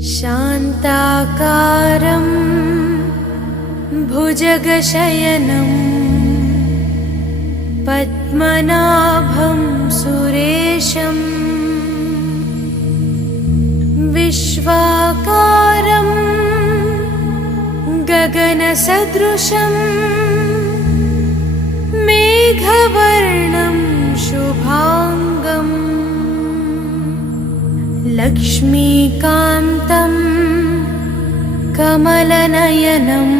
शान्ताकारं भुजगशयनं पद्मनाभं सुरेशं विश्वाकारं गगनसदृशं मेघवर्णं शुभांगं लक्ष्मीकान्तं कमलनयनं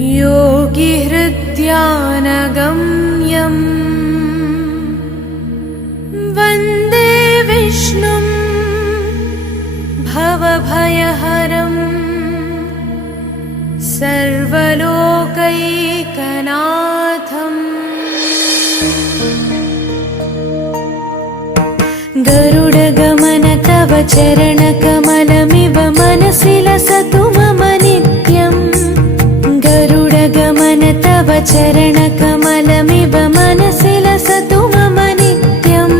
योगिहृद्यानगम्यं वन्दे विष्णुं भवभयहरं सर्वलोकैकनाथम्। गरुडगमन तव चरणकमलमिव मनसि लसतु मम नित्यम्। गरुडगमन तव चरणकमलमिव मनसि लसतु मम नित्यम्।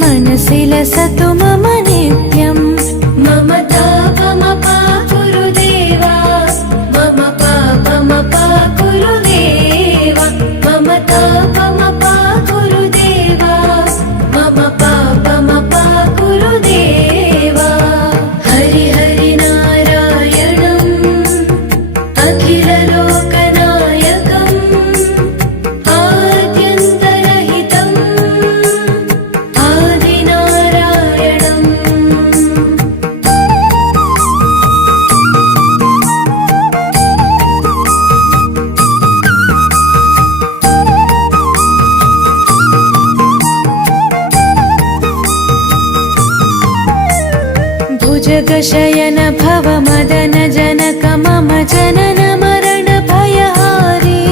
मनसि लसतु मम नित्यम्। मम तापमपा गुरुदेवा, मम पापमपा गुरुदेवा, मम तापमपा गुरुदेवा, मम पापमपा गुरुदेवा। हरि हरि नारायणम् अखिललोकनायकम् आद्यन्तरहितम् आदिनारायणम्। भुजगशयन भव मदन जनक मम जनन मरण भयहारी।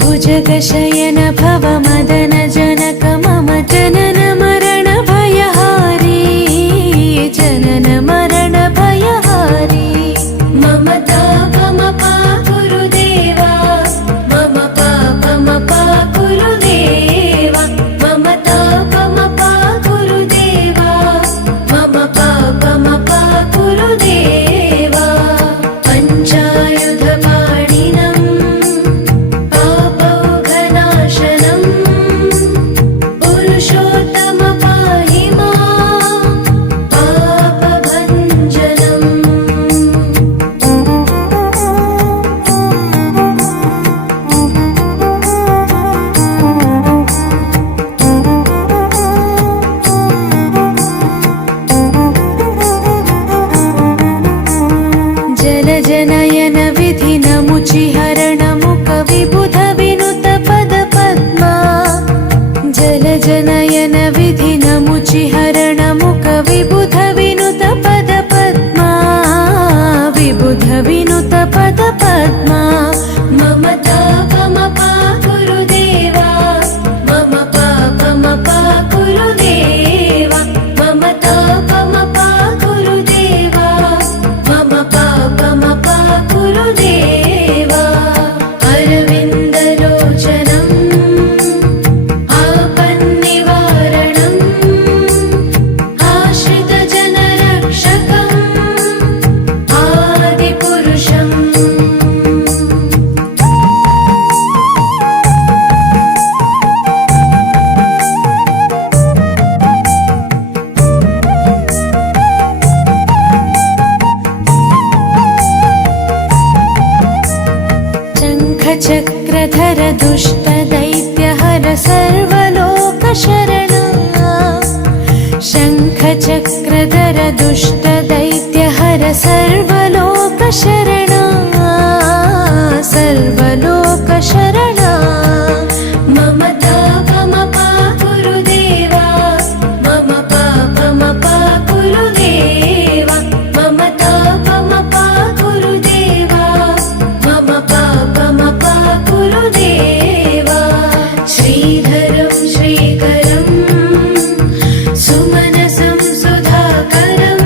भुजगशयन भव मदन जनक मम जनन मरण भयहारी। जनन मरण भयहारी। मम तापमपा गुरुदेवा, मम पापमपा गुरुदेवा, मम तापमपा गुरुदेवा, मम पापमपा गुरुदेवा। पञ्चायुधपाणिनं पापौघनाशनं पुरुषोत्तम पाहि मां पापभञ्जनम्। जलजनयन विधिनमुचिहरणमुख विबुध विनुत पद पद्मा। जलजनयन विधिनमुचिहरणमुख विबुध विनुत पद पद्मा। विबुध विनुत पद पद्मा। मम तापमपा गुरुदेवा, मम पापमपा गुरुदेवा, मम तापमपा गुरुदेवा, मम पापमपा गुरुदेवा। अरविन्दलोचनम् आपन्निवारणम् आश्रितजनरक्षकम् आदिपुरुषम्। शङ्खचक्रधर दुष्टदैत्यहर सर्वलोकशरणा। शङ्खचक्रधर दुष्टदैत्यहर सर्वलोकशरणा। सर्वलोकशरणा। मम तापमपा गुरुदेवा, मम पापमपा गुरुदेवा, मम तापमपा गुरुदेवा, मम पापमपा गुरुदेवा। श्रीधरं श्रीकरं सुमनसं सुधाकरं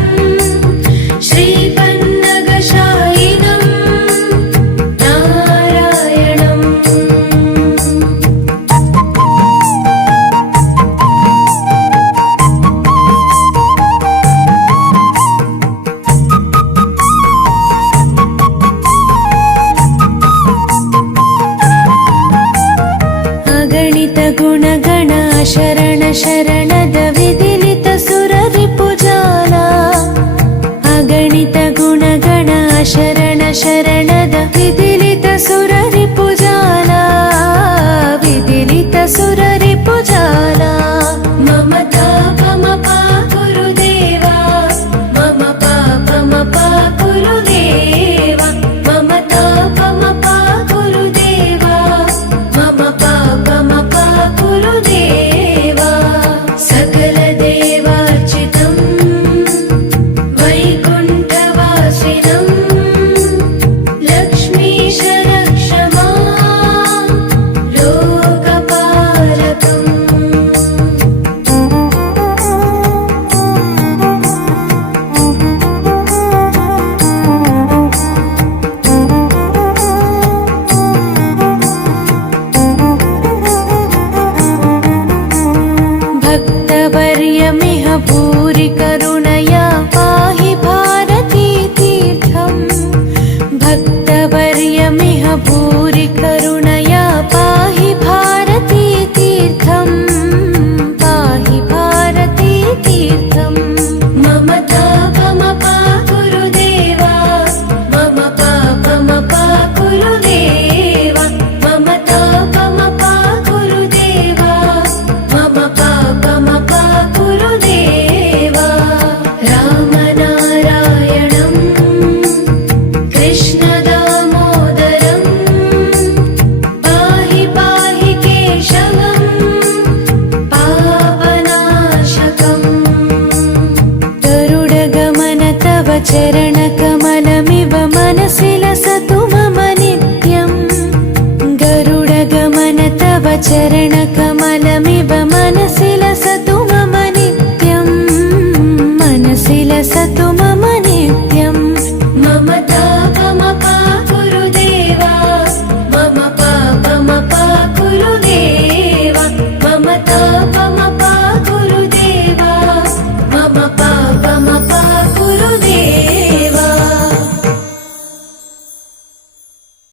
ಶರಣ ಶರಣದ ವಿದಿಲಿತ ಸುರರಿಪುಜಾಲ ಅಗಣಿತ ಗುಣಗಣ ಶರಣ ಶರಣದ ವಿದಿಲಿತ ಸುರರಿಪುಜಾಲ ವಿದಿಲಿತ ಸುರರಿಪುಜಾಲ ಮಮತಾ ಪಮಪ ಗುರುದೇವ ಮಮ ಪಾಪಮಪ ಗುರುದೇವ ಮಮತಾ ಪಮಪ ಗುರುದೇವ ಮಮ ಪಾಪಮಪ ಗುರುದೇವ ಸಕಲ ದೇವಾರ್ಚಿತಂ ವೈಕುಂಠವಾಸಿನಂ ಲಕ್ಷ್ಮೀಶ ರಕ್ಷ ಮಾಂ ಲೋಕಪಾಲಕಂ भक्तवर्यमिह भूरि करुणया पाहि भारती तीर्थम् भक्तवर्यमिह भूरि करुणया पाहि भारती तीर्थम् पाहि भारती तीर्थम् मम तापमपा गुरुदेवा मम पापमपा गुरुदेवा मम तापमपा गुरुदेवा मम पापमपा गुरुदेवा रामनारायणम् कृष्णदामोदरम् पाहि पाहि केशवम् पापनाशकम् गरुडगमन तव चरणकमलमिव मनसि लसतु मम नित्यम् गरुडगमन तव चरणकमलमिव मनसि